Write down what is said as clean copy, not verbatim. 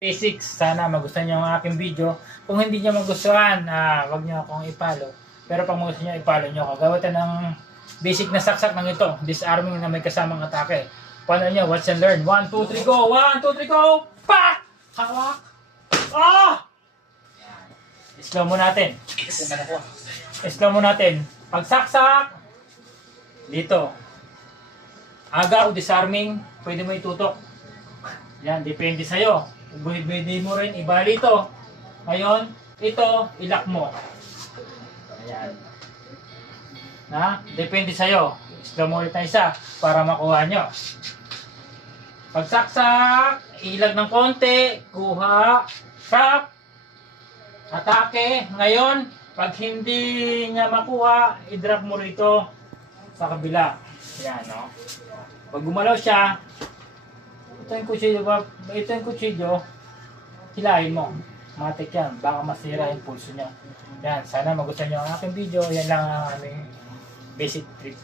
Basics, sana magustuhan nyo ang aking video. Kung hindi nyo magustuhan, wag nyo akong ipalo. Pero pag magustuhan nyo, ipalo nyo ako. Gawa tayo ng basic na saksak ng ito. Disarming na may kasamang atake. Paano nyo? Watch and learn. 1, 2, 3, go! 1, 2, 3, go! Pa! Hawak! Ah! Slow mo natin. Slow mo natin. Pag saksak, dito. Aga o disarming, pwede mo itutok. Yan, depende sa'yo. Pwede mo rin ibali ito. Ngayon, ito, ilak mo. Ayan. Depende sa'yo. Slow mo ulit na isa para makuha nyo. Pagsaksak, ilag ng konti, kuha, shop, atake. Ngayon, pag hindi niya makuha, i-drop mo rito sa kabila. Ayan, no? Pag gumalaw siya, ito yung kutsilyo, hilahin mo. Matik yan, baka masira yung pulso niya. Yan, sana magustuhan niyo ang aking video. Yan lang ang aming basic trick.